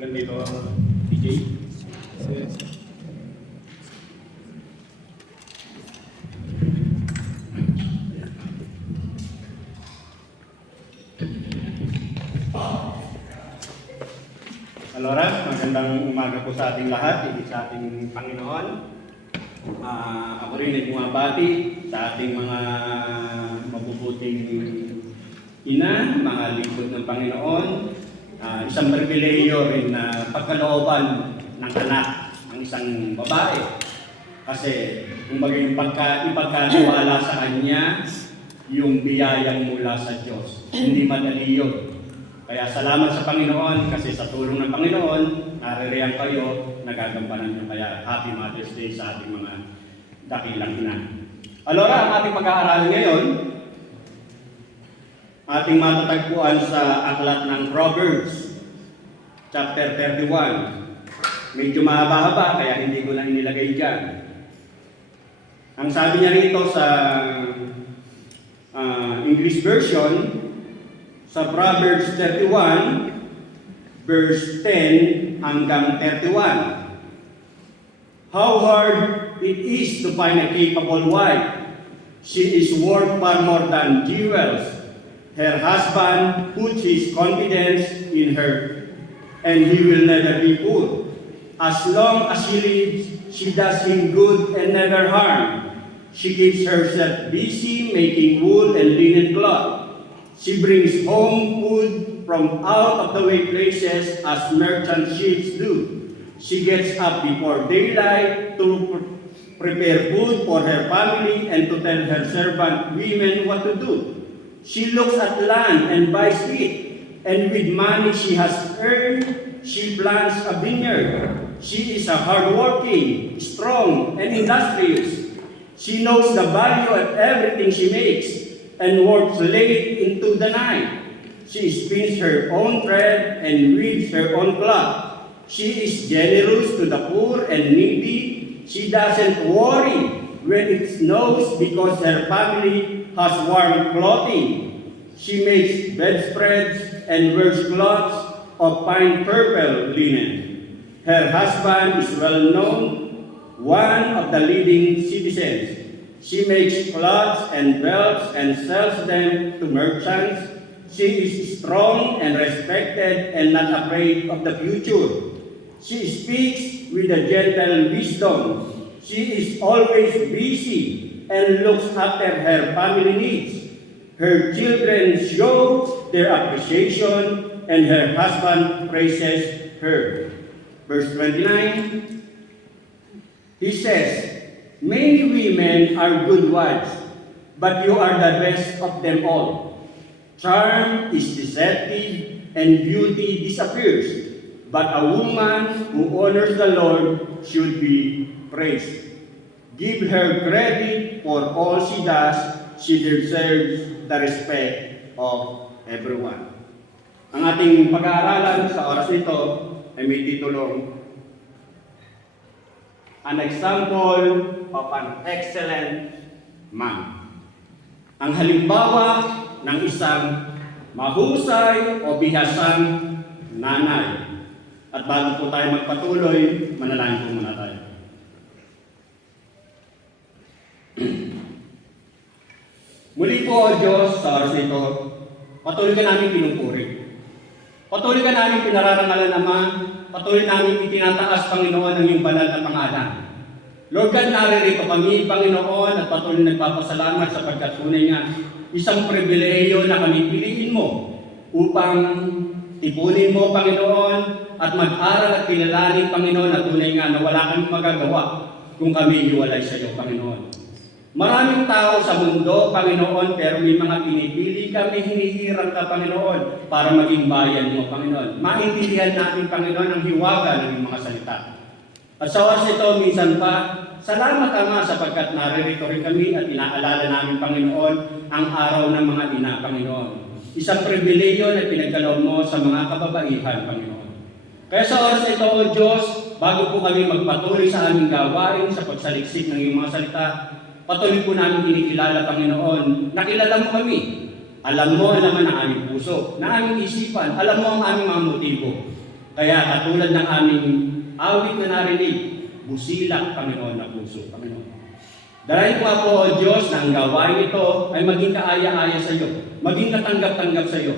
Nandito DJ. Alora, magandang umaga po sa ating lahat, sa ating Panginoon. Ako rin ay bumabati sa ating mga mabubuting ina, mga lingkod ng Panginoon. Isang pribileyo rin na pagkalooban ng anak ng isang babae. Kasi kumbaga yung ipagkatiwala sa kanya yung biyayang mula sa Diyos. Hindi madali yun. Kaya salamat sa Panginoon kasi sa tulong ng Panginoon, naririyan kayo, nagagampanan nyo. Kaya Happy Mother's Day sa ating mga dakilang ina. Alora, ang ating pag-aaralan ngayon, ating matatagpuan sa aklat ng Proverbs, chapter 31. Medyo mahaba-haba, kaya hindi ko na inilagay dyan. Ang sabi niya rito sa English version, sa Proverbs 31, verse 10 hanggang 31. How hard it is to find a capable wife. She is worth far more than jewels. Her husband puts his confidence in her, and he will never be poor. As long as she lives, she does him good and never harm. She keeps herself busy making wool and linen cloth. She brings home food from out-of-the-way places as merchant ships do. She gets up before daylight to prepare food for her family and to tell her servant women what to do. She looks at land and buys it, and with money she has earned, she plants a vineyard. She is a hardworking, strong, and industrious. She knows the value of everything she makes and works late into the night. She spins her own thread and weaves her own cloth. She is generous to the poor and needy. She doesn't worry when it snows because her family has warm clothing. She makes bedspreads and wears cloths of fine purple linen. Her husband is well known, one of the leading citizens. She makes cloths and belts and sells them to merchants. She is strong and respected and not afraid of the future. She speaks with a gentle wisdom. She is always busy and looks after her family needs. Her children show their appreciation and her husband praises her. Verse 29, he says, many women are good wives, but you are the best of them all. Charm is deceptive and beauty disappears, but a woman who honors the Lord should be praised. Give her credit for all she does. She deserves the respect of everyone. Ang ating pag-aaralan sa oras nito ay may titulong An Example of an Excellent Man. Ang halimbawa ng isang mahusay o bihasang nanay. At bago po tayo magpatuloy, manalangin po muna tayo. Muli po, O Diyos, sa oras nito, patuloy ka namin pinupuri. Patuloy ka namin pinararangalan, Ama. Patuloy namin itinataas, Panginoon, ang iyong banal na pangalan. Lord God, naririto kami, Panginoon, at patuloy nagpapasalamat sapagkat tunay nga isang pribileyo na kami piliin mo upang tipunin mo, Panginoon, at mag-aral at kilalanin, Panginoon, at tunay nga na wala kami magagawa kung kami iwalay sa iyo, Panginoon. Maraming tao sa mundo, Panginoon, pero may mga pinipili kami, hinihirang ka, Panginoon, para maging bayan mo, Panginoon. Maintindihan natin, Panginoon, ang hiwaga ng iyong mga salita. At sa oras ito, minsan pa, salamat, Ama, sapagkat naririto rin kami at inaalala namin, Panginoon, ang araw ng mga ina, Panginoon. Isang pribileyo na pinagkaloob mo sa mga kababaihan, Panginoon. Kaya sa oras ito, O Diyos, bago po kami magpatuloy sa aming gawain sa pagsaliksik ng iyong mga salita, patuloy po namin kinikilala, Panginoon, nakilala mo kami. Alam mo ang laman ng aming puso, ng aming isipan, alam mo ang aming mga motibo. Kaya katulad ng aming awit na narinig, busilak, Panginoon, na puso, Panginoon. Dahil nga po, O Diyos, na ang gawain ito ay maging kaaya-aya sa iyo, maging katanggap-tanggap sa iyo.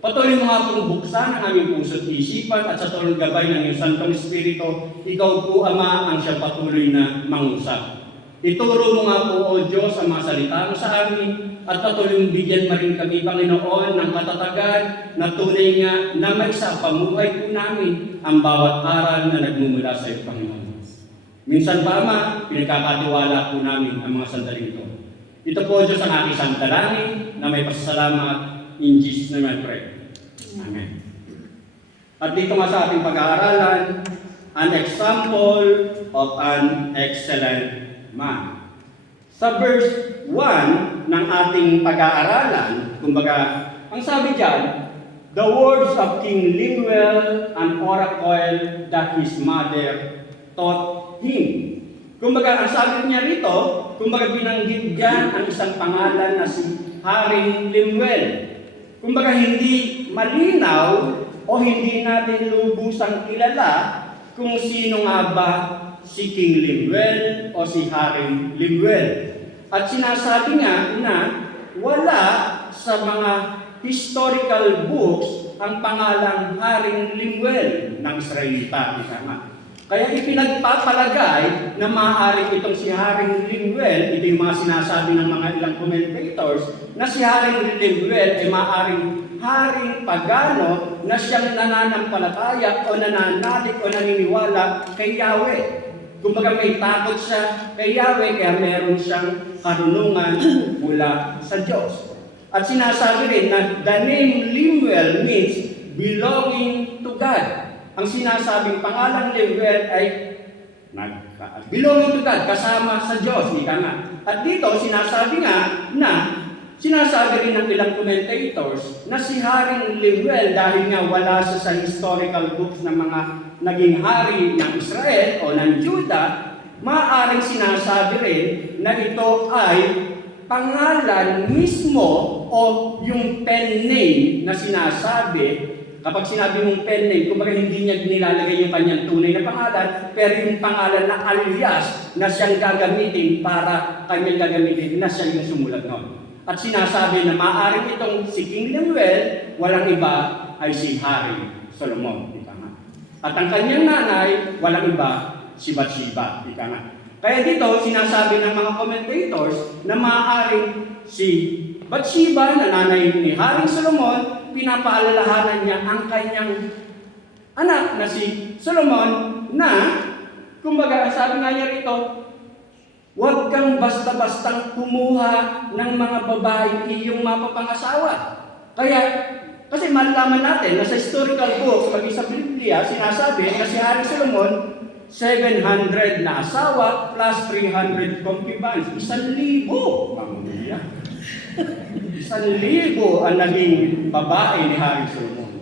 Patuloy mo nga pong buksan ang aming puso at isipan at sa tulong gabay ng iyong Santong Espiritu, ikaw po, Ama, ang siyang patuloy na mangusap. Ituro mo nga po, O Diyos, ang mga salita mo sa amin at patuloy mong bigyan mo rin kami, Panginoon, ng katatagan na tunay nga na may sa pamuhay po namin ang bawat aral na nagmumula sa iyo, Panginoon. Minsan pa, Ama, pinagkakatiwala po namin ang mga sandaling ito. Ito po, Diyos, ang aking sandalangin na may pasasalamat. In Jesus' name I pray. Amen. At dito nga sa ating pag-aaralan, an example of an excellent man. Sa verse 1 ng ating pag-aaralan, kumbaga, ang sabi dyan, the words of King Lemuel, an oracle that his mother taught him. Kumbaga, ang sabi niya rito, kumbaga binanggit dyan ang isang pangalan na si Haring Lemuel. Kumbaga, hindi malinaw o hindi natin lubusang kilala kung sino nga ba si King Lemuel o si Haring Lemuel. At sinasabi nga na wala sa mga historical books ang pangalang Haring Lemuel ng Israelita. Kaya ipinagpapalagay na maaaring itong si Haring Lemuel, ito yung mga sinasabi ng mga ilang commentators, na si Haring Lemuel ay maaaring haring pagano na siyang nananampalataya o nananalig o naniniwala kay Yahweh. Kumbaga may takot siya kay Yahweh, kaya meron siyang karunungan mula sa Diyos. At sinasabi rin na the name Lemuel means belonging to God. Ang sinasabing pangalang Lemuel ay belonging to God, kasama sa Diyos, ika nga. At dito, sinasabi nga na, sinasabi rin ng ilang commentators na si Haring Lemuel, dahil nga wala sa historical books ng mga naging hari ng Israel o ng Juda, maaaring sinasabi rin na ito ay pangalan mismo o yung pen name na sinasabi. Kapag sinabi mong pen name, kumbaga hindi niya nilalagay yung kanyang tunay na pangalan, pero yung pangalan na alias na siyang gagamitin para kanyang gagamitin na siya yung sumulat noon. At sinasabi na maaaring itong si King Lemuel, walang iba ay si Haring Solomon. Ika nga. At ang kanyang nanay, walang iba si Bathsheba. Ika nga. Kaya dito, sinasabi ng mga commentators na maaaring si Bathsheba, na nanay ni Haring Solomon, pinapaalalahanan niya ang kanyang anak na si Solomon na, kumbaga, sabi nga niya rito, huwag kang basta-bastang kumuha ng mga babae iyong mapapangasawa. Kaya, kasi malalaman natin na sa historical books, pag sa Biblia, sinasabi na si Haring Solomon, 700 na asawa plus 300 concubines. 1,000. Pamilya. 1,000 ang naging babae ni Haring Solomon.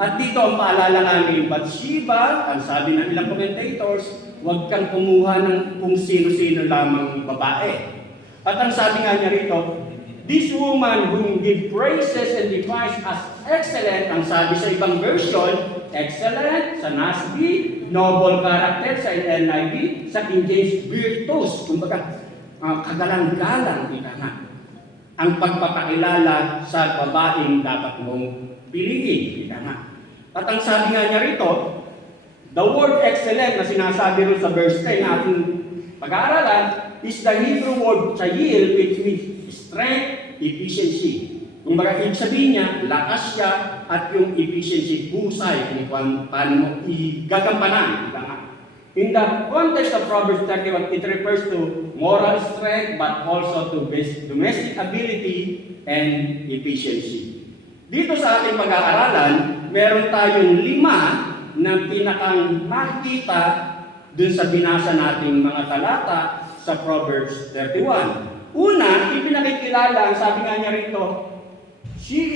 At dito ang paalala namin, Bathsheba, ang sabi ng ilang commentators, huwag kang kumuha ng kung sino-sino lamang babae. At ang sabi nga niya rito, this woman whom give praises and defines as excellent, ang sabi sa ibang version, excellent, sa NASB, noble character, sa NIV, sa King James, virtuous, kumbaga, kagalang-galang, ika nga. Ang pagpapakilala sa babaeng dapat mong piliin. Ika nga. At ang sabi nga niya rito, the word excellent na sinasabi rin sa verse 10 na ating pag-aaralan is the Hebrew word chayil, which means strength, efficiency. Kung baga, ibig sabihin niya, lakas siya at yung efficiency, husay, kung paano mo igagampanan. Ika nga. In the context of Proverbs 31, it refers to moral strength but also to domestic ability and efficiency. Dito sa ating pag-aaralan, meron tayong 5 na pinakang makikita dun sa binasa nating mga talata sa Proverbs 31. Una, ipinakikilala, ang sabi nga niya rito, she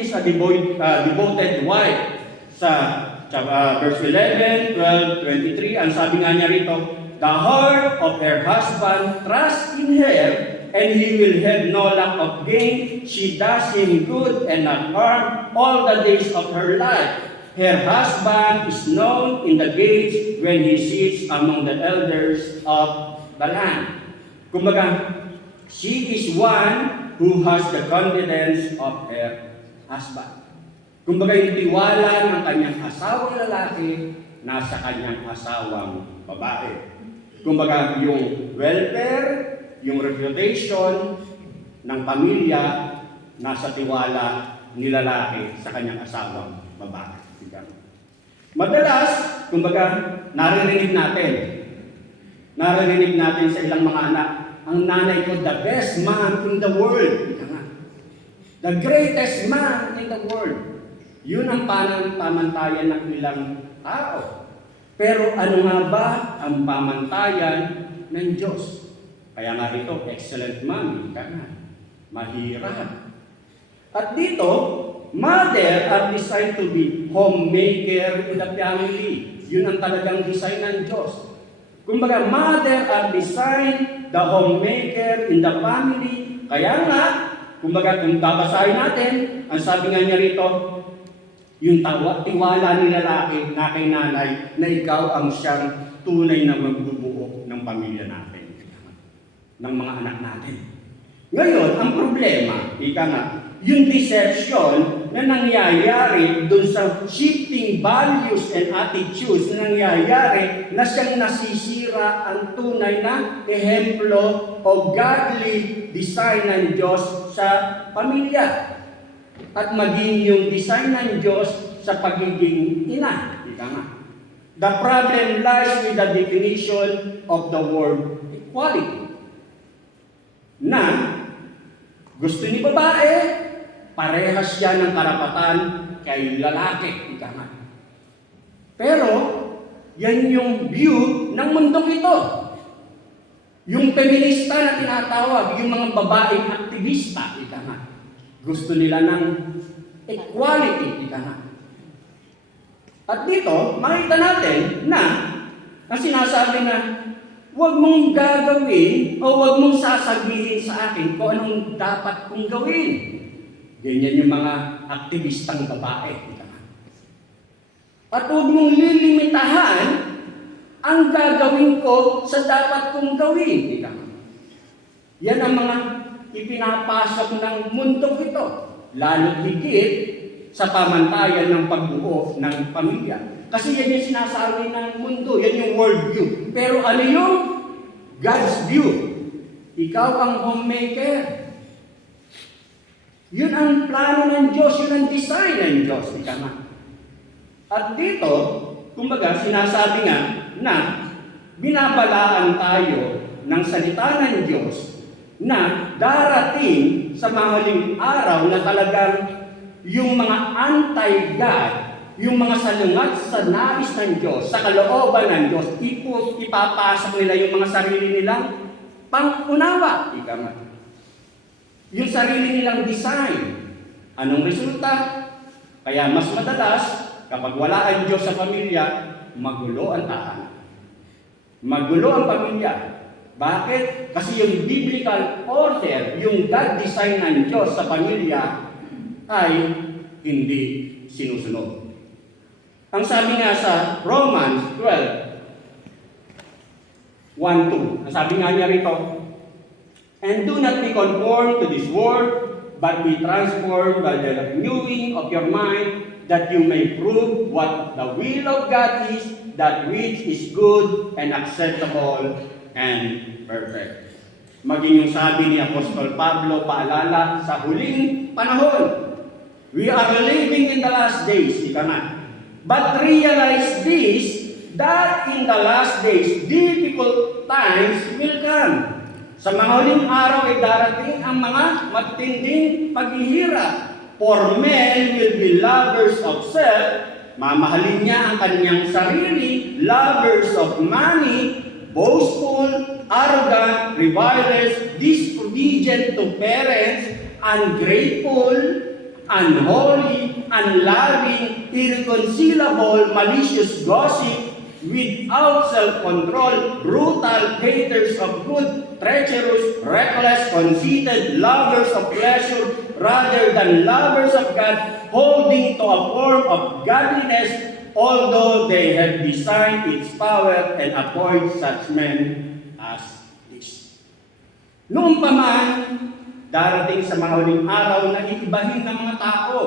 is a devoted wife. Sa verse 11, 12, 23, ang sabi nga niya rito, the heart of her husband trusts in her, and he will have no lack of gain. She does him good and not harm all the days of her life. Her husband is known in the gates when he sits among the elders of the land. Kumbaga, she is one who has the confidence of her husband. Kumbaga, yung tiwala ng kanyang asawang lalaki nasa kanyang asawang babae. Kumbaga, yung welfare, yung reputation ng pamilya nasa tiwala ni lalaki sa kanyang asawang babae. Madalas, kumbaga, naririnig natin sa ilang mga anak, ang nanay ko, the best man in the world. The greatest man in the world. Yun ang pamantayan ng ilang tao. Pero ano nga ba ang pamantayan ng Diyos? Kaya nga rito, excellent man, mahirap. At dito, mother are designed to be homemaker in the family. Yun ang talagang design ng Diyos. Kumbaga, mother are designed the homemaker in the family. Kaya nga, kumbaga, kung babasahin natin, ang sabi nga niya rito, yung tiwala ni lalaki na kay nanay na ikaw ang siyang tunay na magbubuo ng pamilya natin, ng mga anak natin. Ngayon, ang problema, yung deception na nangyayari dun sa shifting values and attitudes na nangyayari na siyang nasisira ang tunay na ehemplo o godly design ng Diyos sa pamilya. At maging yung design ng Diyos sa pagiging ina. The problem lies with the definition of the word equality. Na gusto ni babae, parehas siya ng karapatan kay lalaki. Pero, yan yung view ng mundong ito. Yung feminista na tinatawag, yung mga babaeng aktivista, gusto nila ng equality, At dito, makita natin na ang sinasabi na huwag mong gagawin o huwag mong sasabihin sa akin kung anong dapat kong gawin. Ganyan yung mga aktivistang babae. At huwag mong lilimitahan ang gagawin ko sa dapat kong gawin. Yan ang mga ipinapasok ng mundong ito, lalo higit sa pamantayan ng pagbuo ng pamilya. Kasi yan yung sinasabi ng mundo, yan yung world view. Pero ano yung God's view? Ikaw ang homemaker. Yun ang plano ng Diyos, yun ang design ng Diyos. At dito, kumbaga, sinasabi nga na binabalaan tayo ng salita ng Diyos na darating sa mahuling araw na talagang yung mga anti-God, yung mga salungat sa nais ng Diyos, sa kalooban ng Diyos, ipapasok nila yung mga sarili nilang pang-unawa. Yung sarili nilang design. Anong resulta? Kaya mas madalas, kapag wala ang Diyos sa pamilya, magulo ang tahanan. Magulo ang pamilya. Bakit? Kasi yung biblical order, yung God design ng Diyos sa pamilya ay hindi sinusunod. Ang sabi nga sa Romans 12:1-2, ang sabi nga niya rito, and do not be conformed to this world, but be transformed by the renewing of your mind, that you may prove what the will of God is, that which is good and acceptable and perfect. Maging yung sabi ni Apostol Pablo, paalala sa huling panahon. We are living in the last days, But realize this, that in the last days, difficult times will come. Sa mga huling araw ay darating ang mga matinding paghihirap. For men will be lovers of self, mamahalin niya ang kanyang sarili, lovers of money, boastful, arrogant, revilers, disobedient to parents, ungrateful, unholy, unloving, irreconcilable, malicious gossip, without self-control, brutal, haters of good, treacherous, reckless, conceited, lovers of pleasure rather than lovers of God, holding to a form of godliness, although they have designed its power and avoid such men as this. Noon pa man, darating sa mga huling araw na iibahin ng mga tao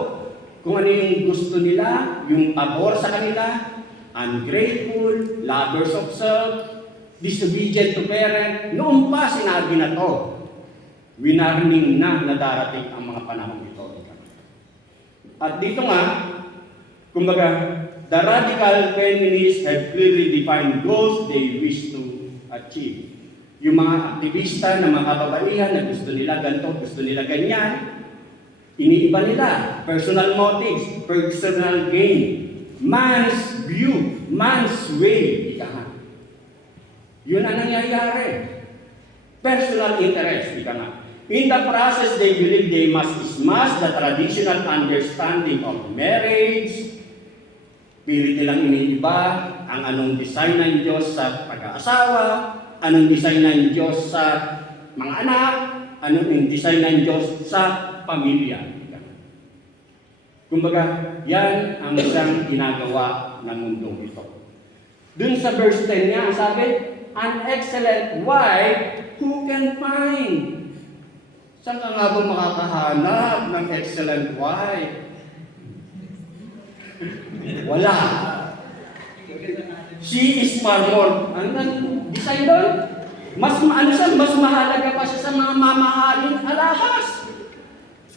kung ano yung gusto nila, yung pabor sa kanila, ungrateful, lovers of self, disobedient to parent. Noon pa sinabi na to. Winarning na darating ang mga panahon ito. At dito nga, kumbaga, the radical feminists have clearly defined goals they wish to achieve. Yung mga aktivista na mga kababaihan na gusto nila ganito, gusto nila ganyan, iniiba nila. Personal motives, personal gain, man's view, man's way. Ika nga. Yun ang nangyayari. Personal interest. Ika nga. In the process, they believe they must smash the traditional understanding of marriage. Pilit nilang iniiba ang anong design ng Diyos sa pag-aasawa, anong design ng Diyos sa mga anak, anong design ng Diyos sa pamilya. Kumbaga, yan ang isang ginagawa ng mundong ito. Dun sa verse 10 niya, sabi, an excellent wife who can find. Saan ka nga ba makakahanap ng excellent wife? Wala. She is far more. Anong design doon? Mas mahalaga pa siya sa mga mamahaling alahas.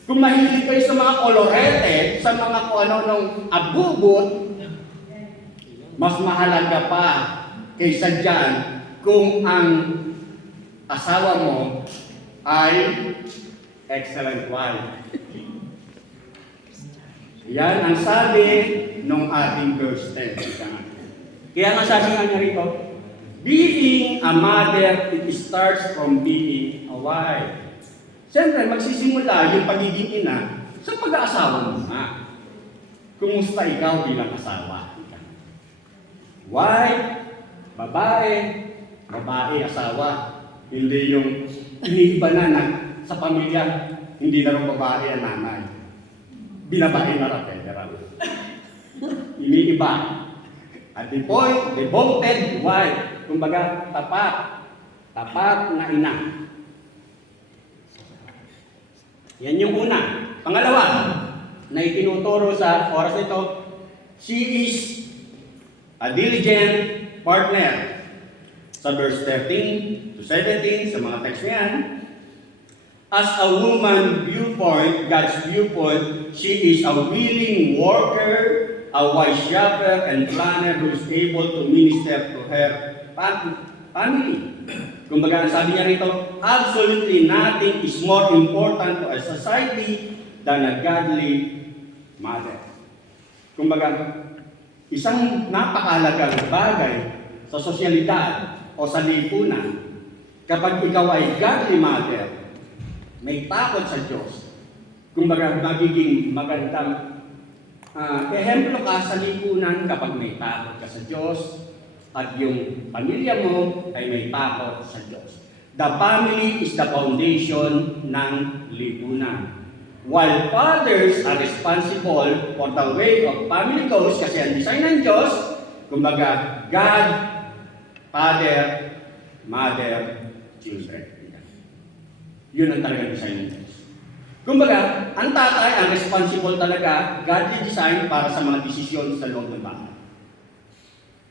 Kung mahilig kayo sa mga kolorete, sa mga kung ano-anong abubot, mas mahalaga pa kaysa dyan kung ang asawa mo ay excellent wife. Yan ang sabi ng ating verse 10. Kaya nga sabi nga niya rito, being a mother, it starts from being a wife. Siyempre, magsisimula yung pagiging ina sa pag-aasawa mo na. Kumusta ikaw bilang asawa? Wife, babae, asawa. Hindi yung iniiba na sa pamilya, hindi na rin babae ang nanay. Binabae na rin, federal. Iniiba. At the point, devoted wife. Kumbaga, tapat na ina. Yan yung una. Pangalawa, na itinuturo sa oras nito, she is a diligent partner. Sa verse 13 to 17, sa mga text niyan, as a woman viewpoint, God's viewpoint, she is a willing worker, a wise shopper and planner who is able to minister to her family. Kumbaga, sabi niya rito, absolutely nothing is more important to a society than a godly mother. Kumbaga, isang napakahalagang bagay sa sosyalidad o sa lipunan, kapag ikaw ay godly mother, may takot sa Diyos, kumbaga, magiging magandang ehemplo ka sa lipunan kapag may takot ka sa Diyos, at yung pamilya mo ay may takot sa Diyos. The family is the foundation ng lipunan. While fathers are responsible for the way of family goes, kasi ang design ng Diyos, kumbaga, God, Father, Mother, Children. Yun ang talagang design ng Diyos. Kumbaga, ang tatay ang responsible talaga, godly design para sa mga desisyon sa loob ng bahay.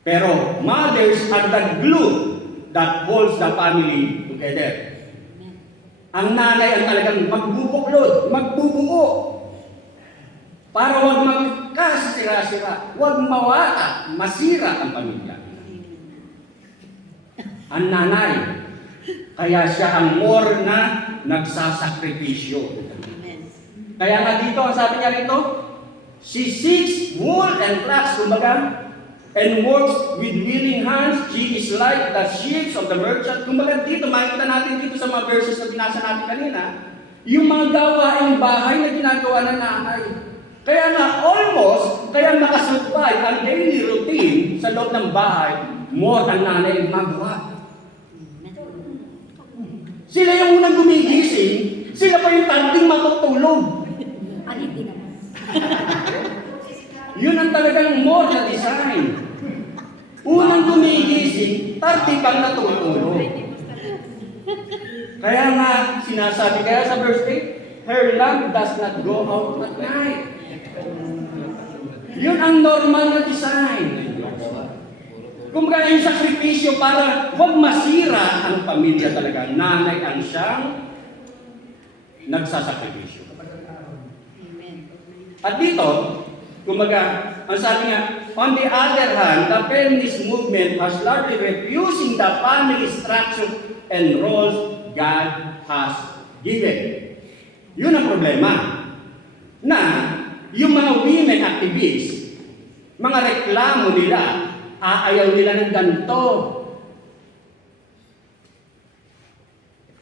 Pero mothers are the glue that holds the family together. Ang nanay ang talagang magbubuklod, magbubuo. Para huwag magkasira-sira, huwag mawata, masira ang pamilya. Ang nanay, kaya siya ang more na nagsasakripisyo. Kaya nga dito, ang sabi niya rito, she seeks wool and flax, kumbaga, and works with willing hands. She is like the ships of the merchant. Kumbaga dito, makikita natin dito sa mga verses na binasa natin kanina, yung mga gawaing bahay na ginagawa ng nanay. Kaya na almost, kaya nakasurvive ang daily routine sa loob ng bahay, more ang nanay gumagawa. Sila yung unang gumigising, sila pa yung tanding matutulog. Ay, hindi naman. Yun ang talagang more na design. Unang gumigising, 30 pang natutulog. Kaya nga, sinasabi kaya sa verse 8, her lamp does not go out at night. Yun ang normal na design. Kumbaga yung sakripisyo para huwag masira ang pamilya talaga. Nanay ang siyang nagsasakripisyo. At dito, kumbaga, ang sabi niya, on the other hand, the feminist movement has largely refusing the family structure and roles God has given. Yun ang problema. Na yung mga women activists, mga reklamo nila, aayaw nila ng ganito.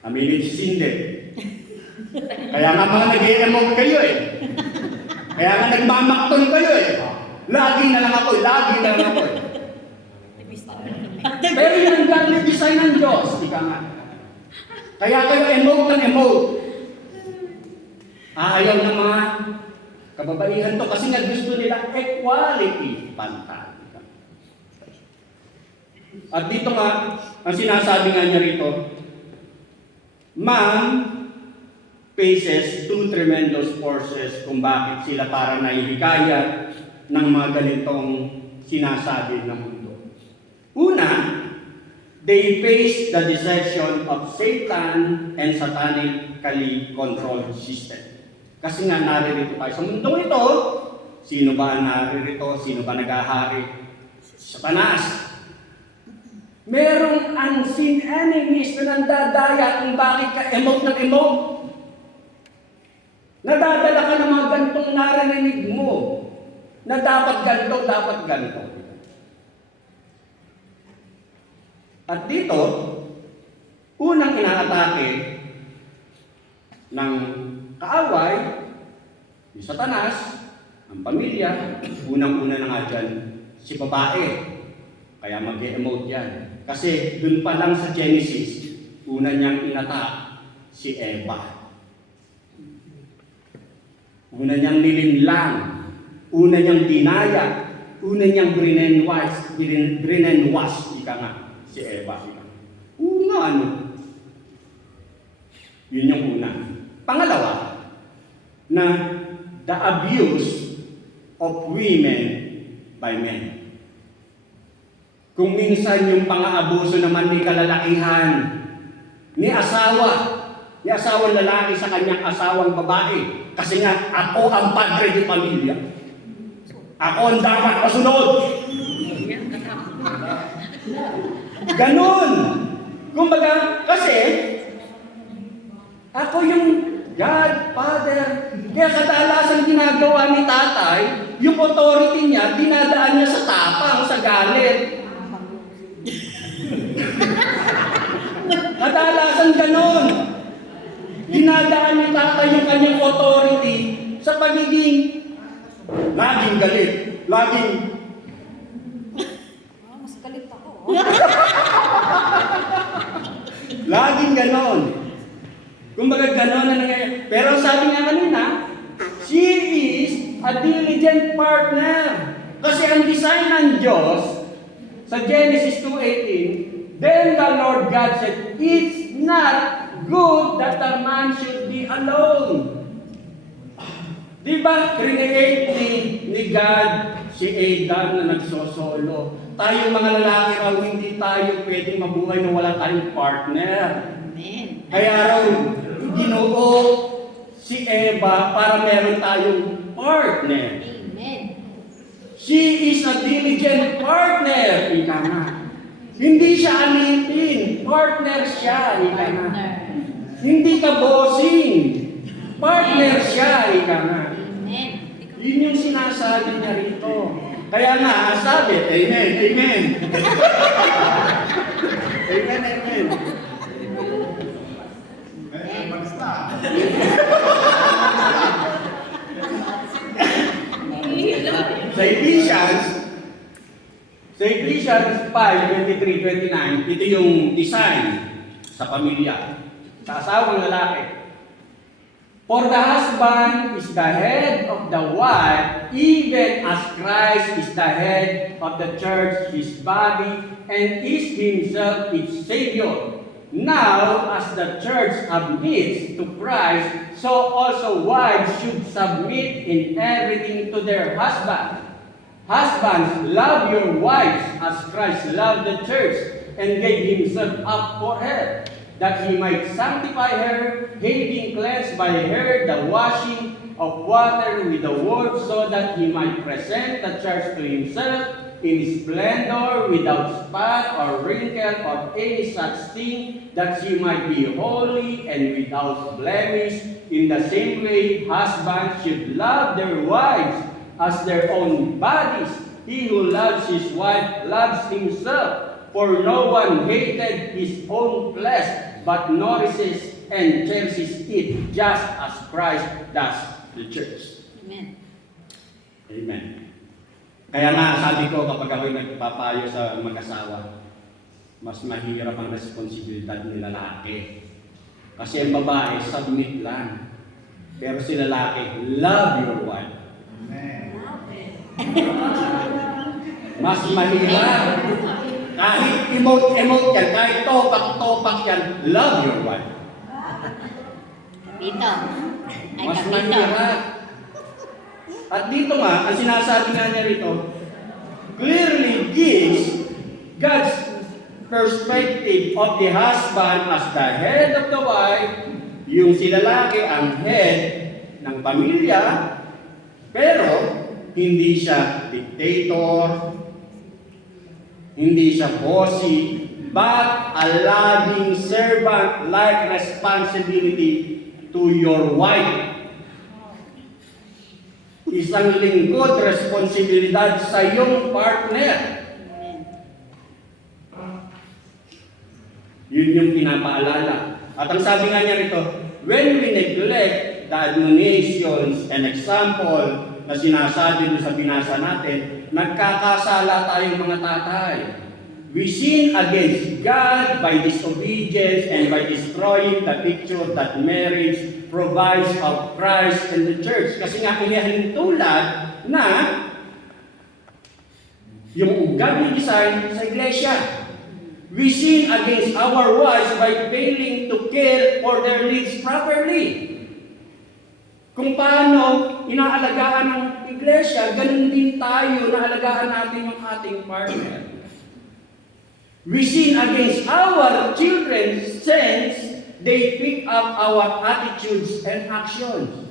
Aminin si Cindy. Kaya nga mga nag-i-emote kayo eh. Kaya nga nagmamakton kayo eh. Lagi na lang ako eh. Pero yun ang godly design ng Diyos. Ika nga. Kaya kayo emote ng emote. Ayaw ng mga kababaihan to kasi nga gusto nila equality. Pantay. At dito nga, ang sinasabi nga niya rito, man faces two tremendous forces kung bakit sila para naihikayat ng mga ganitong sinasabi ng mundo. Una, they face the deception of Satan and satanically controlled system. Kasi nga naririto tayo sa mundong ito, sino ba naririto? Sino ba nag-ahari? Satanas. Merong unseen enemies na nandadaya kung bakit ka emote ng emote. Nadadala ka ng mga gantong narinig mo na dapat ganito. At dito, unang inaatake ng kaaway, yung Satanas, ang pamilya, unang-una na nga dyan, si babae. Kaya mag-emote yan. Kasi dun pa lang sa Genesis, una niyang inatak si Eva. Una niyang nilinlang, una niyang dinaya, una niyang brinenwash, ika nga, si Eva. Una ano? Yun yung una. Pangalawa, na the abuse of women by men. Kung minsan yung pang-aabuso naman ni kalalakihan, ni asawang lalaki sa kanyang asawang babae. Kasi nga, ako ang padre di pamilya. Ako ang dapat masunod. Ganon. Kumbaga, kasi, ako yung God, Father. Kaya kadalasan ginagawa ni tatay, yung authority niya, dinadaan niya sa tapang, sa galit. Kadalasan ganon. Dinadaan ni tatay yung kanyang authority sa pagiging laging galit, laging mas galit ako. laging ganon. Kumbaga ganon na nangyayari. Pero sabi nga kanina, she is a diligent partner. Kasi ang design ng Diyos sa Genesis 2:18, then the Lord God said, it's not good that the man should be alone. Diba, create ni God si Adam na nagsosolo. Tayo mga lalaki raw, hindi tayo pwedeng mabuhay na wala tayong partner. Amen. Kaya raw, Ginoo si Eva para meron tayong partner. Amen. She is a diligent partner. Ika nga. Hindi siya alipin. Partner siya. Ika nga. Hindi ka bossing. Partner siya. Ika nga. Amen. Yun yung sinasabi niya rito. Kaya nga, sabi, amen, amen. Amen, amen. Sa Ephesians Sa Ecclesiastes 5:23-29, ito yung design sa pamilya, sa asawang lalaki. For the husband is the head of the wife, even as Christ is the head of the church, his body, and is himself its Savior. Now, as the church submits to Christ, so also wives should submit in everything to their husband. Husbands, love your wives as Christ loved the church and gave himself up for her, that he might sanctify her, having cleansed by her the washing of water with the word, so that he might present the church to himself in splendor, without spot or wrinkle or any such thing, that she might be holy and without blemish. In the same way, husbands should love their wives as their own bodies. He who loves his wife loves himself. For no one hated his own flesh, but nourishes and cherishes it, just as Christ does the church. Amen. Amen. Kaya nga, sabi ko, kapag ako'y nagpapayo sa mag-asawa, mas mahirap ang responsibilidad ng lalaki. Kasi ang babae, submit lang. Pero si lalaki, love your wife. Mas mahirap. Kahit emote yan, kahit topak yan, love your wife. Kapito. Ay, Mas kapito. mahirap. At dito nga, ang sinasabi nga niya rito, clearly gives God's perspective of the husband as the head of the wife, yung si lalaki ang head ng pamilya, pero hindi siya dictator, hindi siya bossy, but a loving servant-like responsibility to your wife. Isang lingkod responsibilidad sa iyong partner. Yun yung pinapaalala. At ang sabi nga niya rito, when we neglect the admonitions and example na sinasabi sa binasa natin, nagkakasala tayong mga tatay. We sin against God by disobedience and by destroying the picture that marriage provides of Christ and the church. Kasi nga inihintulad na yung godly design sa iglesia. We sin against our wives by failing to care for their needs properly. Kung paano inaalagaan ng iglesia, ganun din tayo na alagaan natin yung ating partner. We sin against our children since they pick up our attitudes and actions.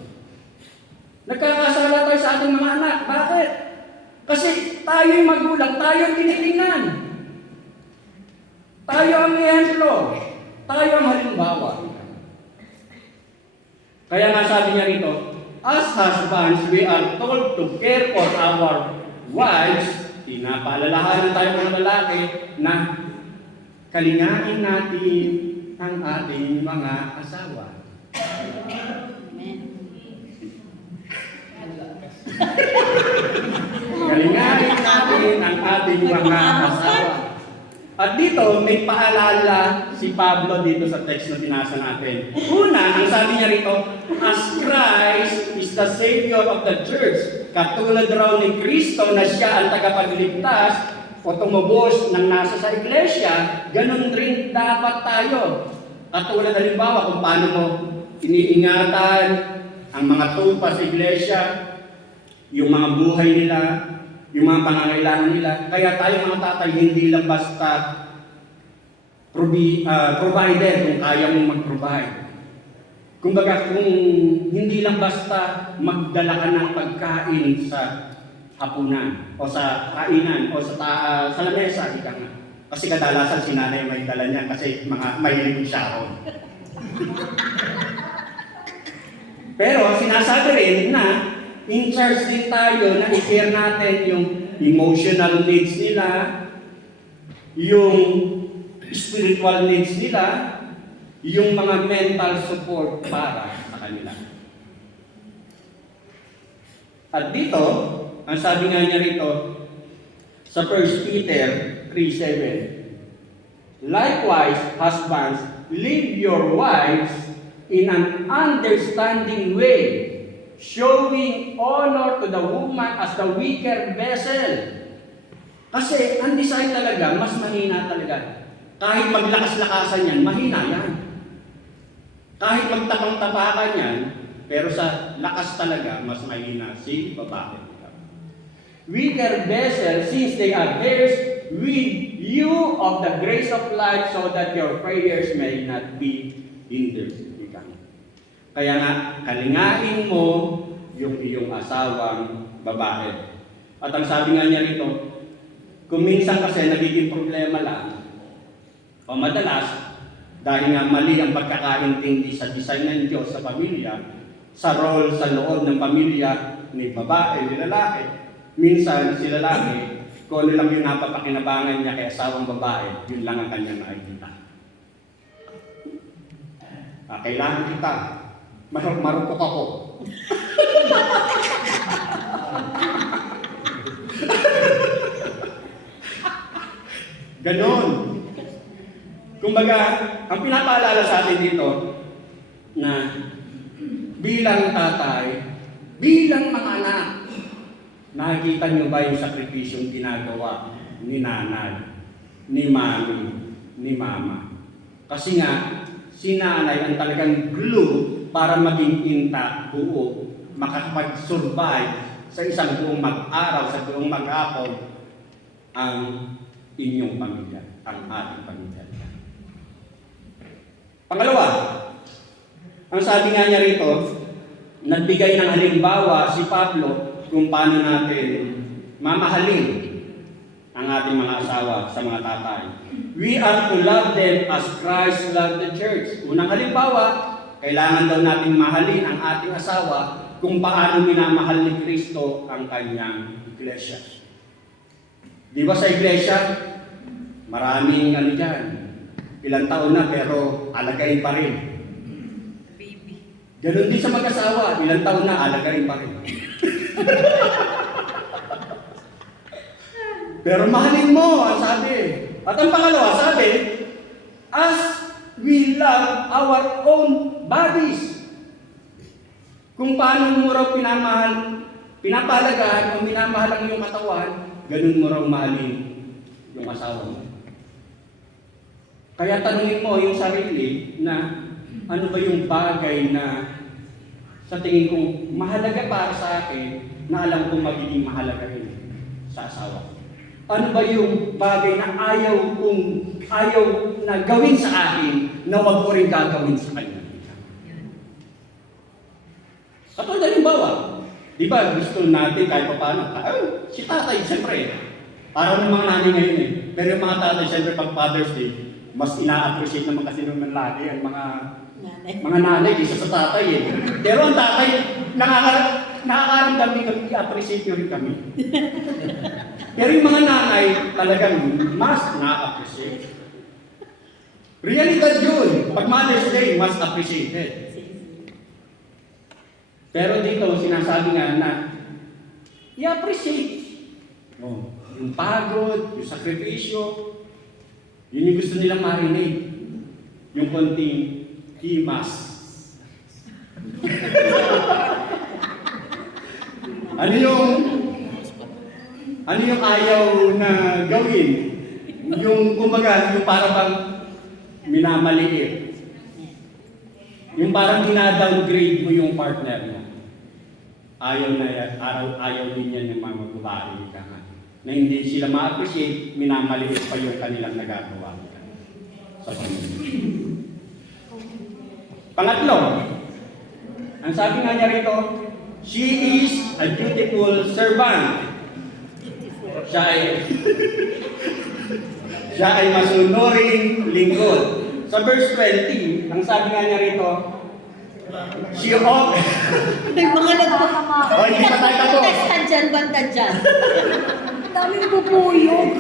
Nagkakasala tayo sa ating mga anak. Bakit? Kasi tayo yung magulang, tayo ang tinitingnan. Tayo ang ehemplo. Tayo ang halimbawa. Kaya nga sabi niya rito, as husbands, we are told to care for our wives. Pinapaalalahanan tayo mga lalaki na kalingain natin ang ating mga asawa. Amen. Kalingain natin ang ating mga asawa. At dito, may paalala si Pablo dito sa text na binasa natin. Una, ang sabi niya rito, as Christ is the Savior of the church, katulad raw ni Kristo na siya ang tagapagligtas o tumubos ng nasa sa iglesia, ganun rin dapat tayo. Katulad halimbawa kung paano mo iniingatan ang mga tupa sa iglesia, yung mga buhay nila, yung mga pangangailangan nila. Kaya tayo mga tatay, hindi lang basta provider kung kaya mong mag-provide. Kumbaga, kung hindi lang basta magdala ka ng pagkain sa hapunan, o sa kainan, o sa lamesa, ika nga. Kasi kadalasan si nanay may dala niya kasi mga mahilig siya. Pero sinasabi rin na in charge din tayo na i-care natin yung emotional needs nila, yung spiritual needs nila, yung mga mental support para sa kanila. At dito, ang sabi nga niya rito, Sa 1 Peter 3:7. Likewise, husbands, leave your wives in an understanding way, showing honor to the woman as the weaker vessel. Kasi ang design talaga, mas mahina talaga. Kahit maglakas-lakasan yan, mahina yan. Kahit magtapang-tapakan yan, pero sa lakas talaga, mas mahina si babae. Weaker vessels, since they are theirs, with you of the grace of life, so that your prayers may not be hindered. Kaya nga, kalingain mo yung iyong asawang babae. At ang sabi nga niya rito, kung minsan kasi nagiging problema lang, o madalas, dahil nga mali ang pagkakaintindi sa design ng Diyos sa pamilya, sa role sa loob ng pamilya ni babae, ni lalaki, minsan si lalaki, kung ano lang yung napapakinabangan niya kay asawang babae, yun lang ang kanyang nakikita. Kailangan kita. Marupok ako. Ganon. Kumbaga, ang pinapaalala sa atin dito na bilang tatay, bilang mga anak, nakikita niyo ba yung sakripisyong ginagawa ni nanay, ni mami, ni mama? Kasi nga, si nanay ang talagang glue para maging intact, buo, makakapag-survive sa isang buong mag-araw, sa buong mag-hapon, ang inyong pamilya, ang ating pamilya. Pangalawa, ang sabi nga niya rito, nagbigay ng halimbawa si Pablo kung paano natin mamahalin ang ating mga asawa sa mga tatay. We are to love them as Christ loved the church. Unang halimbawa, kailangan daw nating mahalin ang ating asawa kung paano minamahal ni Kristo ang kanyang iglesia. Di ba sa iglesia, maraming dyan, ilang taon na pero alagain pa rin. Ganon din sa mag-asawa, ilang taon na alagain pa rin. Pero mahalin mo, ang sabi. At ang pangalawa, sabi, as we love our own bodies. Kung paano mo raw pinapahalagaan o minamahal ang iyong katawan, ganun mo raw mahalin yung asawa mo. Kaya tanungin mo yung sarili na ano ba yung bagay na sa tingin kong mahalaga para sa akin na alam kong magiging mahalaga rin sa asawa ko. Ano ba yung bagay na ayaw na gawin sa akin na wag ko rin gagawin sa kanya? Katulad halimbawa, di ba gusto natin kahit pa paano, si tatay, siyempre, parang ng mga nanay ngayon eh. Pero yung mga tatay, siyempre pag Father's Day, mas ina-appreciate naman kasi nung lalaki ang mga nanay isa sa tatay eh. Pero ang tatay, nakakaramdam din kami, i-appreciate nyo rin kami. Pero yung mga nanay, talagang mas na-appreciate. Realidad yun. Pag Mother's Day, mas appreciated. Pero dito, sinasabi nga na i-appreciate. Yung pagod, yung sakripisyo, yun yung gusto nilang marinig. Yung konting himas. Ano yung ayaw na gawin? Yung kumbaga, yung parang bang minamaliit. Yung parang dina-downgrade mo yung partner mo. Ayaw din yan yung mga babae na hindi sila ma-appreciate, minamaliit pa yung kanilang nagagawa sa pamilya. Pangatlo, ang sabi nga niya rito, she is a dutiful servant. Siya ay masunuring lingkod. Sa verse 20, ang sabi nga niya rito, she offers. May mga nagpakamaka. Oh, hindi pa tayo tapos. Bantad dyan, bantad dyan. Daming bubuyog.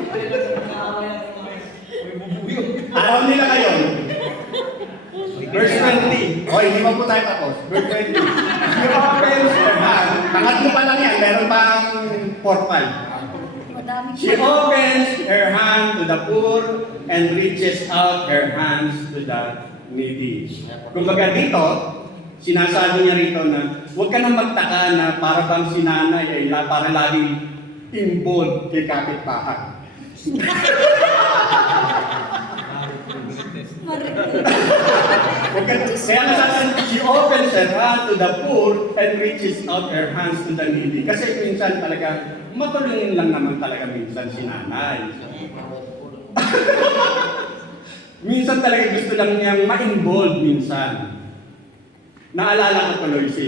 Araw nila ngayon. Verse 20. Oh, hindi pa po tayo tapos. Verse 20. She offers. Pangatlo pa lang yan. Meron pang 4-5. dami She opens her hand to the poor and reaches out her hands to the needy. Kumbaga dito, sinasabi niya rito na huwag ka nang magtaka na para bang si nanay ay para laging involved kay kapitbahay. Kaya nasasabi, she opens her hand to the poor and reaches out her hands to the needy. Kasi minsan talaga, matulungin lang naman talaga minsan si nanay. Minsan talaga gusto lang niyang ma-involve minsan. Naalala ko tuloy si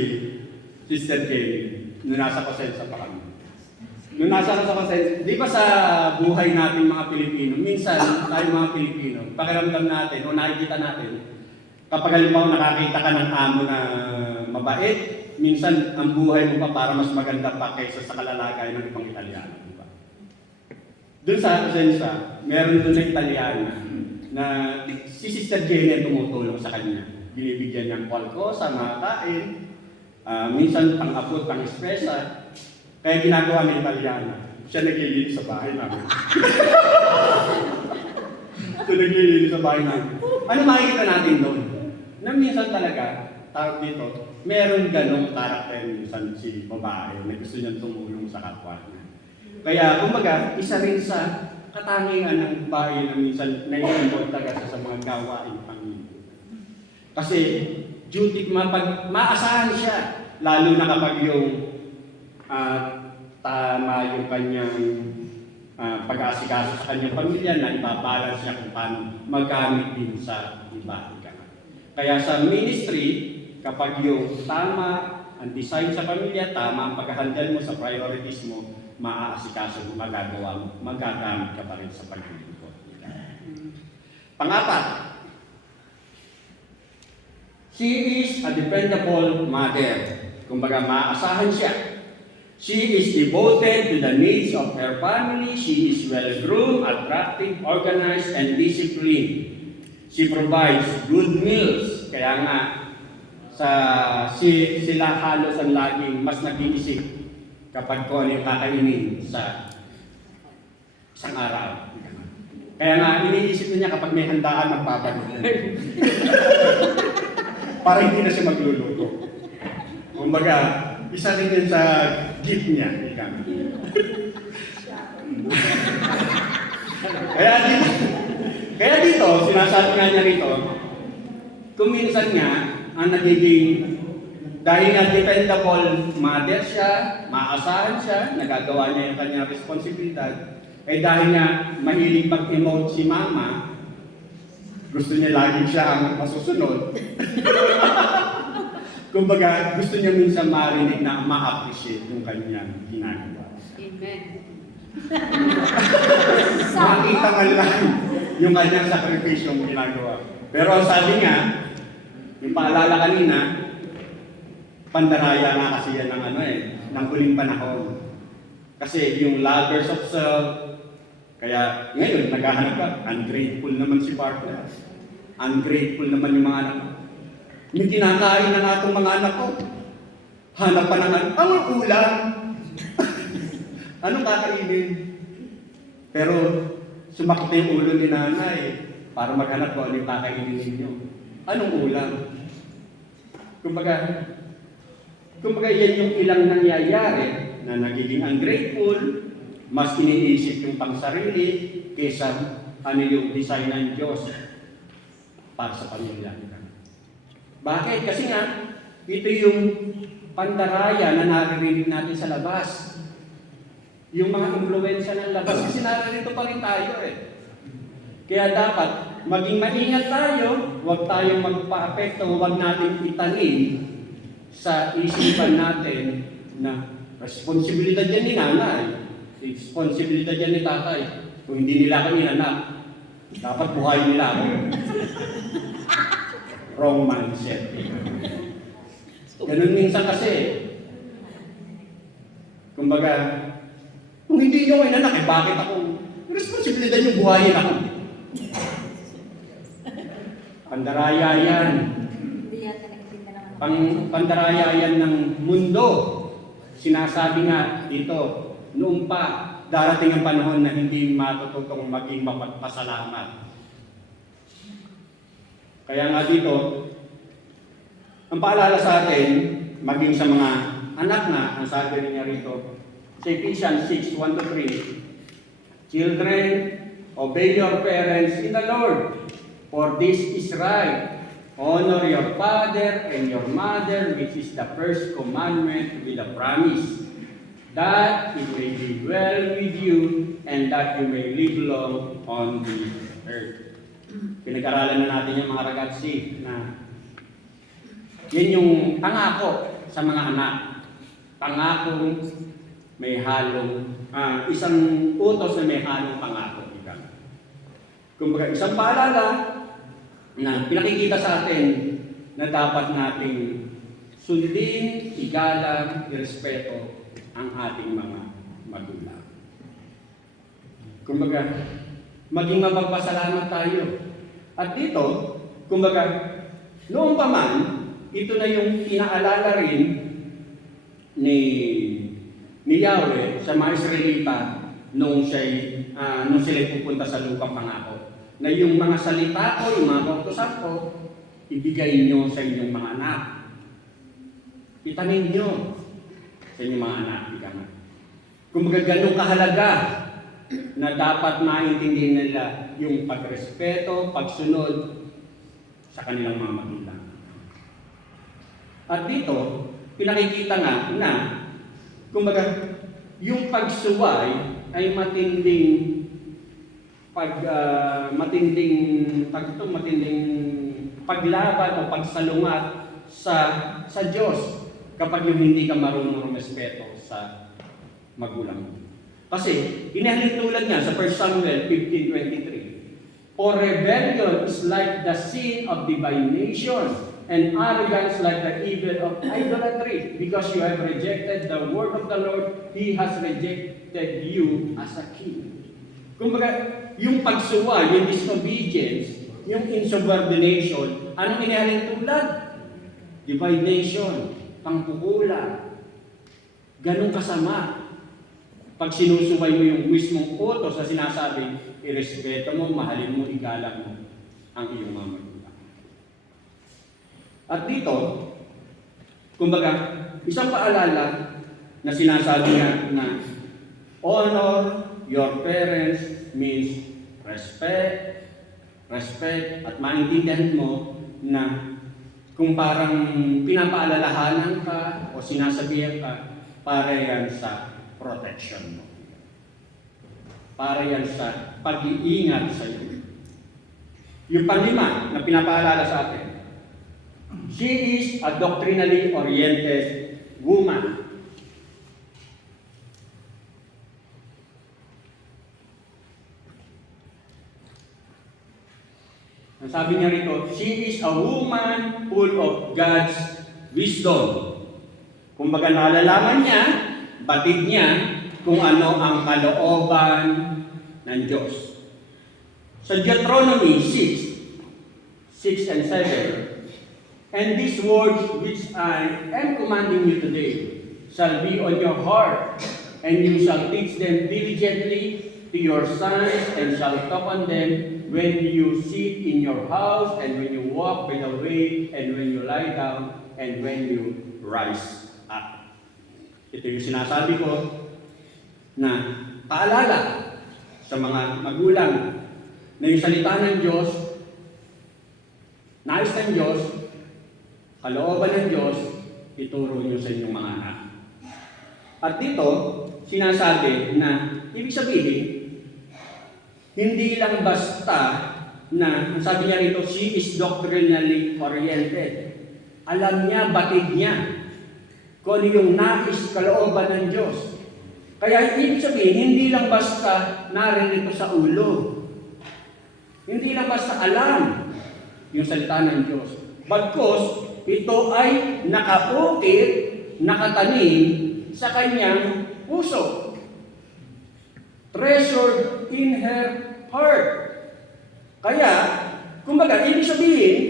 Sister Jenny, nung nasa Cosenza pa kami. Nung nasa Cosenza, di ba sa buhay natin mga Pilipino, minsan tayo mga Pilipino, pakiramdam natin o nakikita natin, kapag halimbawa nakakita ka ng amo na mabait, minsan ang buhay mo pa para mas maganda pa kaysa sa kalalagay ng ibang Italiano. Diba? Doon sa Cosenza, meron doon na Italiana na si Sister Jenny tumutulong sa kanya. Binibigyan niyang kwalko sa mga kain, minsan pang-apot, pang-espresa. Kaya ginagawa ng Italiana, siya naglilinis sa bahay namin. So naglilinis sa bahay namin. Ano makikita natin doon? Na minsan talaga, tawag dito, meron ganong karakter minsan si babae na gusto niyang tumulong sa kapwa niya. Kaya, kumbaga, isa rin sa katangian ng babae na minsan nai-involve talaga sa mga gawain pamilya. Kasi, duty, maasahan siya, lalo na kapag yung tama yung kanyang pag-aasikaso sa kanyang pamilya na ibabalance niya kung paano magamit din sa iba. Kaya sa ministry, kapag yung tama ang design sa pamilya, tama ang paghahandle mo sa priorities mo, maaasikaso mo, magagawa mo, magagamit ka pa rin sa paglilingkod. Pangapat, she is a dependable mother. Kumbaga, maaasahan siya. She is devoted to the needs of her family. She is well-groomed, attractive, organized, and disciplined. She provides good meals. Kaya nga, sila halos ang laging mas nag-iisip kapag kung ano yung kakainin sa isang araw. Kaya nga, iniisip niya kapag may handaan ng papag. Para hindi na siya magluluto. Kumbaga, isa rin yun sa gift niya. Kaya dito, sinasabi nga niya rito, kung minsan nga, ang nagiging, dahil nga dependable mother siya, maasahan siya, nagagawa niya yung kanyang responsibilidad, eh dahil nga mahilig mag-emote si mama, gusto niya lagi siya ang masusunod. Kumbaga, gusto niya minsan marinig na ma-appreciate yung kanyang ginagawa. Amen. Makita man lang yung kanyang sakripisyong ginagawa. Pero ang sabi nga, yung paalala kanina, pandaraya nga kasi yan ng huling panahon. Kasi yung lovers of self, kaya ngayon, naghahanap ka, ungrateful naman si partner. Ungrateful naman yung mga anak ko. May kinakain na nga itong mga anak ko. Hanap pa naman, ang ulam. Anong kakainin? Pero sumakit na yung ulo ni nanay para maghanap ko ano yung kakainin ninyo. Anong ulam? Kumbaga yan yung ilang nangyayari na nagiging ungrateful, mas iniisip yung pangsarili kaysa ano yung design ng Diyos para sa pamilya. Bakit? Kasi nga, ito yung pandaraya na naririnig natin sa labas. Yung mga impluwensya ng labas, kasi naririto pa rin tayo eh. Kaya dapat, maging maingat tayo, huwag tayong magpa-apekto, huwag natin itanim sa isipan natin na responsibilidad yan ni nanay, responsibilidad yan ni tatay. Kung hindi nila ako inanak, dapat buhayin nila ako. Wrong mindset. Ganun minsan kasi. Kumbaga, kung hindi nyo inanak, eh bakit ako? Responsibilidad nyo buhayin ako. Pandaraya yan. Pandaraya yan ng mundo. Sinasabi nga dito, noon pa, darating ang panahon na hindi matututong maging mapagpasalamat. Kaya nga dito, ang paalala sa atin, maging sa mga anak na, ang sabi niya rito, sa Ephesians 6:1-3, "Children, obey your parents in the Lord, for this is right. Honor your father and your mother, which is the first commandment with a promise, that it may be well with you and that you may live long on the earth." Pinag-aralan na natin yung mga ragazzi na yun yung pangako sa mga anak. Pangakong may halong, isang utos na may halong pangako. Kumbaga, isang paalala na pinakikita sa atin na dapat nating sundin, igalang, irespeto ang ating mga magulang. Kumbaga, maging mapagpasalamat tayo. At dito, kumbaga, noong pa man, ito na yung inaalala rin ni Yahweh sa mga Israelita nung sila'y pupunta sa lupang pangako. Na yung mga salita ko, yung mga kautusan ko, ibigay nyo sa inyong mga anak. Itanim nyo sa inyong mga anak. Kumbaga ganun kahalaga na dapat maintindihan nila yung pagrespeto, pagsunod sa kanilang mga magulang. At dito, pinakikita nga na, kumbaga, yung pagsuway ay matinding paglaban o pagsalungat sa Diyos kapag yung hindi ka marunong rumespeto sa magulang mo. Kasi, inahalintulad niya sa 1 Samuel 15:23, "For rebellion is like the sin of divination, and arrogance like the evil of idolatry. Because you have rejected the word of the Lord, He has rejected you as a king." Kumbaga, yung pagsuwa, yung disobedience, yung insubordination, anong inahalintulad? Divination, pangpupula. Ganun kasama. Pag sinusuway mo yung mismong utos na sinasabi, irespeto mo, mahalin mo, igalang mo ang iyong mga magulang. At dito, kumbaga, isang paalala na sinasabi nga na honor your parents means respect, at maintindihan mo na kung parang pinapaalalahanan ka o sinasabihan ka, para yan sa protection mo. Para yan sa pag-iingat sa iyo. Yung panglima na pinapaalala sa atin, she is a doctrinally oriented woman. Ang sabi niya rito, she is a woman full of God's wisdom. Kumbaga nalalaman niya, batid niya, kung ano ang kalooban ng Diyos. Sa Deuteronomy 6 and 7, "And these words which I am commanding you today shall be on your heart, and you shall teach them diligently to your sons, and shall talk on them when you sit in your house, and when you walk by the way, and when you lie down, and when you rise up." Ito yung sinasabi ko na paalala sa mga magulang na yung salita ng Diyos, nais ng Diyos, kalooban ng Diyos, ituro nyo sa inyong mga anak. At dito, sinasabi na, ibig sabihin, hindi lang basta na, ang sabi niya rito, she is doctrinally oriented. Alam niya, batid niya, kung ano yung nais kalooban ng Diyos. Kaya ibig sabihin, hindi lang basta narin ito sa ulo. Hindi lang basta alam yung salita ng Diyos. Bagkus, ito ay nakaukit, nakatanim sa kanyang puso. Treasured in her heart. Kaya, kumbaga, ibig sabihin,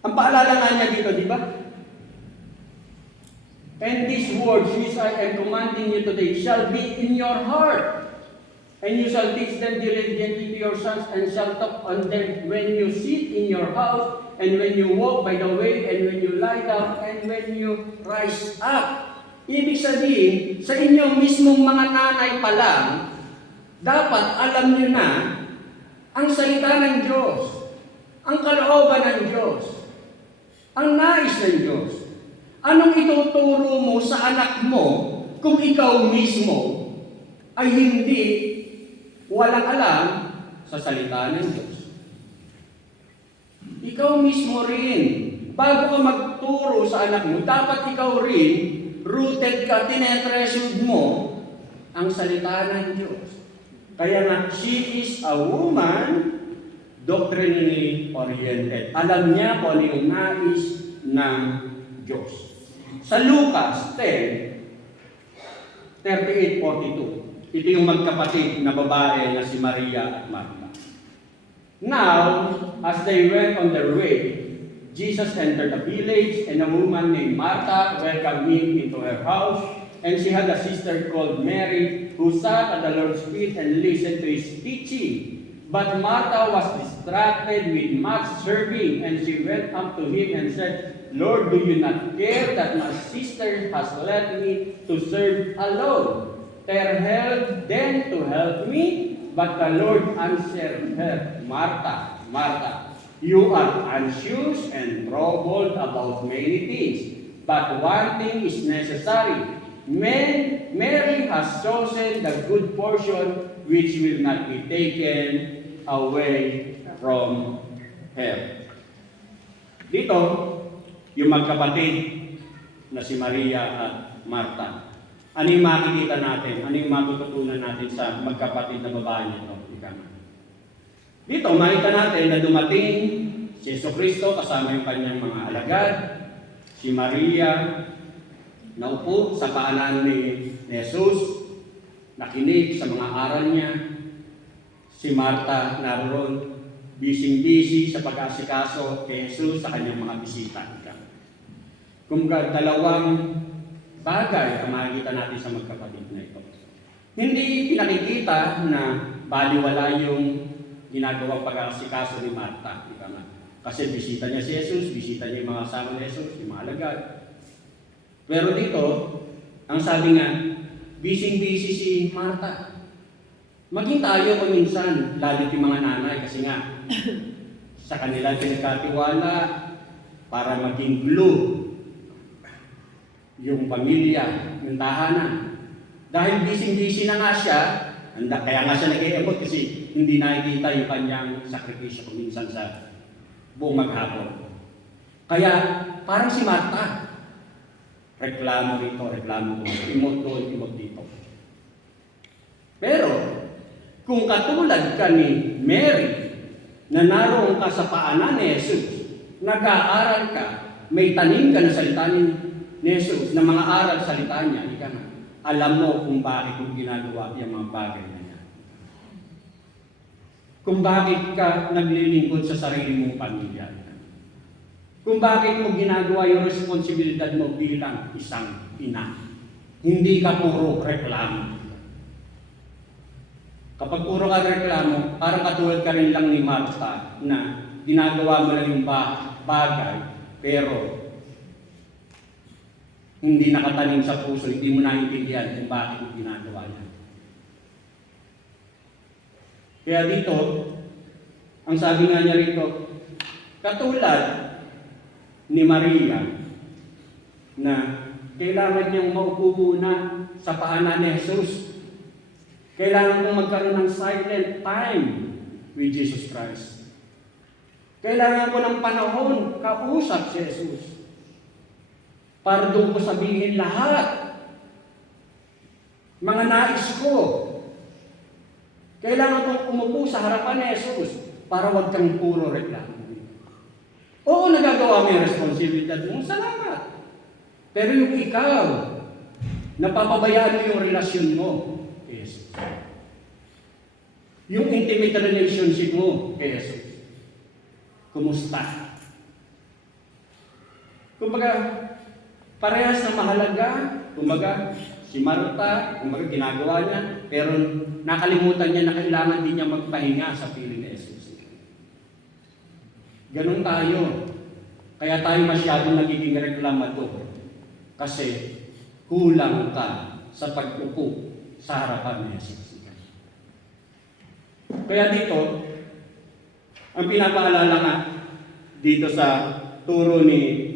ang paalala nga niya dito, di ba? And these words which I am commanding you today shall be in your heart. And you shall teach them diligently to your sons, and shall talk on them when you sit in your house, and when you walk by the way, and when you lie down, and when you rise up. Ibig sabihin, sa inyong mismong mga nanay pa lang, dapat alam niyo na ang salita ng Diyos, ang kalooban ng Diyos, ang nais ng Diyos. Anong ituturo mo sa anak mo kung ikaw mismo ay hindi walang alam sa salita ng Diyos? Ikaw mismo rin, bago ka magturo sa anak mo, dapat ikaw rin, rooted ka, tinetreasured mo ang salita ng Diyos. Kaya nga, she is a woman doctrinally oriented. Alam niya kung ano yung nais ng Diyos. Sa Lucas 10, 38-42, ito yung magkapatid na babae na si Maria at Martha. Now, as they went on their way, Jesus entered a village, and a woman named Martha welcomed him into her house, and she had a sister called Mary, who sat at the Lord's feet and listened to his teaching. But Martha was distracted with much serving, and she went up to him and said, Lord, do you not care that my sister has left me to serve alone? Tell her then to help me. But the Lord answered her, Martha, Martha, you are anxious and troubled about many things, but one thing is necessary. Mary has chosen the good portion which will not be taken away from her. Dito, yung magkapatid na si Maria at Martha. Ano yung makikita natin? Ano yung matututunan natin sa magkapatid na babae nito? Dito, makita natin na dumating si Jesucristo kasama yung kanyang mga alagad, si Maria, naupo sa paanan ni Jesus, nakinig sa mga aral niya, si Martha naroon, busy sa pag-asikaso kay Jesus sa kanyang mga bisita. Kumbaga, dalawang bagay ang makikita natin sa magkapatid na ito. Hindi pinakikita na baliwala yung ginagawang pag-asikaso ni Martha. Kasi bisita niya si Jesus, bisita niya yung mga kasama ni Jesus, yung mga alagad. Pero dito, ang sabi nga, busy si Martha. Maging tayo kung minsan, lalo yung mga nanay, kasi nga, sa kanila pinagkatiwala para maging glue yung pamilya, yung tahanan. Dahil busy na nga siya, kaya nga siya nag-i-ebot kasi hindi nakikita yung kanyang sakripisyo kung minsan sa buong maghapon. Kaya, parang si Martha, reklamo rito, reklamo doon, imot doon, imot dito. Pero, kung katulad ka ni Mary, na naroon ka sa paanan ni Jesus, nag-aaral ka, may tanim ka na salita ni Jesus, na mga aral salita niya, ika nga, alam mo kung bakit mo ginagawa yung mga bagay na yan. Kung bakit ka naglilingkod sa sarili mong pamilya. Kung bakit mo ginagawa yung responsibilidad mo bilang isang ina. Hindi ka puro reklamo. Kapag puro ka reklamo, parang katulad ka rin lang ni Martha na ginagawa mo lang yung bagay, pero hindi nakatanim sa puso, hindi mo naiintindihan kung bakit mo ginagawa yan. Kaya dito, ang sabi nga niya rito, katulad ni Maria, na kailangan niyang maupo muna sa paanan ni Jesus. Kailangan mong magkaroon ng silent time with Jesus Christ. Kailangan ko ng panahon kausap si Jesus. Para doon ko sabihin lahat. Mga nais ko. Kailangan kong umupo sa harapan ni Jesus para wag kang puro reklamo. Oo, nagagawa mo yung responsibilidad mo. Salamat. Pero yung ikaw, napapabayaan mo yung relasyon mo. Yes. Yung intimate relationship mo kay Jesus. Kumusta? Kumbaga, Parehas na mahalaga, kumbaga, si Marta, kumbaga ginagawa niya, pero nakalimutan niya na kailangan din niya magpahinga sa piling ni Jesus. Ganon tayo. Kaya tayo masyadong nagiging reklamador. Kasi kulang ka sa pag-upo sa harapan ni Jesus. Kaya dito, ang pinapaalala nga dito sa turo ni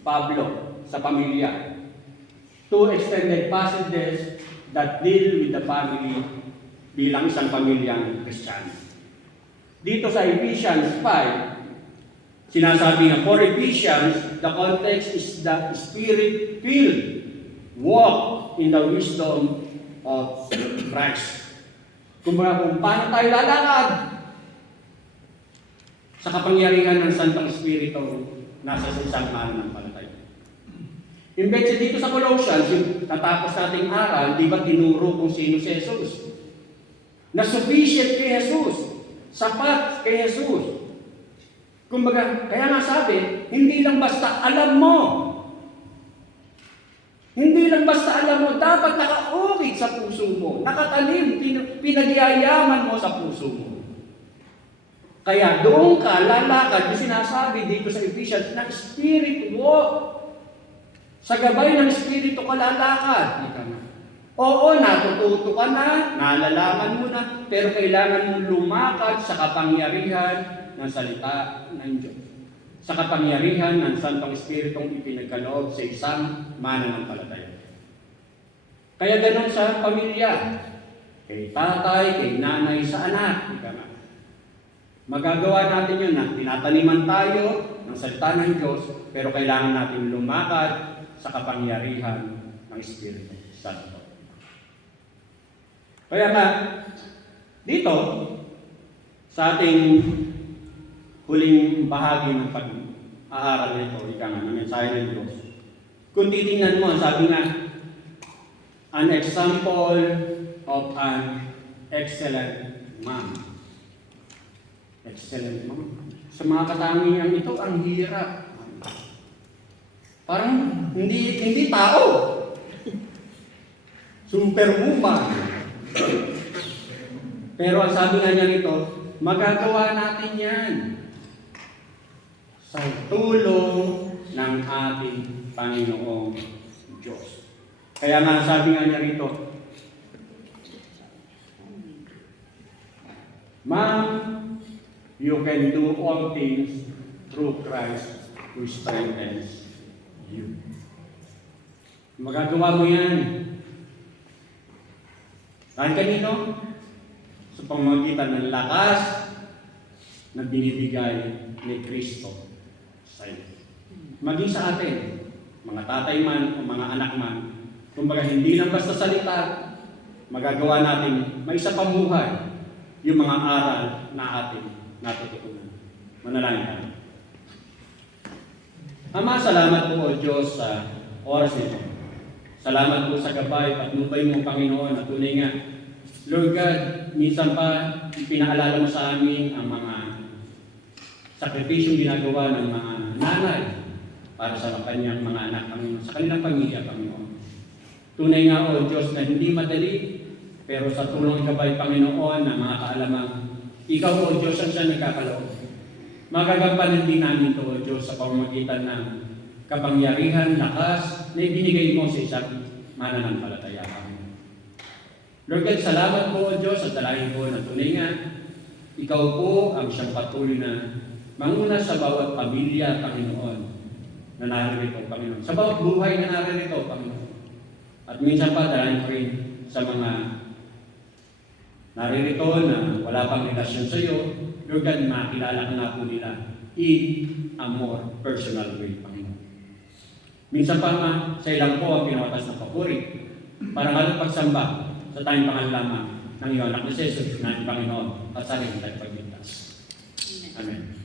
Pablo sa pamilya, two extended passages that deal with the family bilang isang pamilyang Kristiyano. Dito sa Ephesians 5, sinasabi nga, for Ephesians, the context is the Spirit-filled walk in the wisdom of Christ. Kumbaga kung paano tayo lalakad sa kapangyarihan ng Santong Espiritu nasa isang mananampalataya. Imbes dito sa Colossians, yung natapos nating aral, di ba tinuro kung sino si Jesus? Na sufficient kay Jesus, sapat kay Jesus. Kumbaga, kaya nga sabi, hindi lang basta alam mo. Hindi lang basta alam mo, dapat nakaukit sa puso mo, nakatanim, pinagyayaman mo sa puso mo. Kaya doon ka lalakad, yung sinasabi dito sa Ephesians, na Spirit walk. Sa gabay ng Espiritu ka lalakad. Oo, natututo ka na, nalalaman mo na, pero kailangan mo lumakad sa kapangyarihan ng salita ng Diyos. Sa kapangyarihan ng Santong Espiritong ipinagkaloob sa isang mananampalataya. Kaya ganun sa pamilya. Kay tatay, kay nanay, sa anak. Magagawa natin yun na tinataniman tayo ng salita ng Diyos, pero kailangan natin lumakad sa kapangyarihan ng Espiritu Santo. Kaya nga, dito, sa ating huling bahagi ng pag-aaral nito, ika nga, ng mensahe ng Diyos, kung titingnan mo, sabi nga, an example of an excellent man. Excellent man. Sa mga katangian ito, ang hirap. Parang hindi tao. Superwoman. Pero ang sabi nga niya nito, magagawa natin yan sa tulong ng ating Panginoong Diyos. Kaya nga sabi nga niya rito, Ma'am, you can do all things through Christ who strengthens you. Magagawa mo yan. Dahil kanino? Sa pamamagitan ng lakas na binibigay ni Kristo sa iyo. Maging sa atin, mga tatay man o mga anak man, kumbaga hindi lang basta salita, magagawa natin maisa pamuhay yung mga aral na atin natututunan. Manalangin tayo. Ama, salamat po o Diyos sa oras nito. Salamat po sa gabay, patnubay mo Panginoon at tunay nga. Lord God, minsan pa pinaalala mo sa amin ang mga sakripisyong ginagawa ng mga nanay para sa kanyang mga anak, Panginoon, sa kanilang pamilya, Panginoon. Tunay nga o Diyos na hindi madali, pero sa tulong gabay, Panginoon, na mga kaalamang Ikaw o Diyos ang siya nagkakaloob. Magagampanan din namin ito, O Diyos, sa pamamagitan ng kapangyarihan, lakas na ibinigay mo sa isang mananampalataya. Lord God, salamat po, O Diyos, at dalahin po na tunay nga, Ikaw po ang siyang patuloy na manguna sa bawat pamilya, Panginoon, na naririto, Panginoon. Sa bawat buhay na naririto, Panginoon. At minsan pa, dalahin ko rin sa mga naririto na wala pang relasyon sa iyo, Lord God, makilala ka nga po nila in a more personal way, Panginoon. Minsan pa nga, sa ilang po ang pinawatas ng papuri para kalong pagsamba sa tayong pangalan ng iyong anak na Jesus, na Panginoon, at sa rin tayo pagligtas. Amen.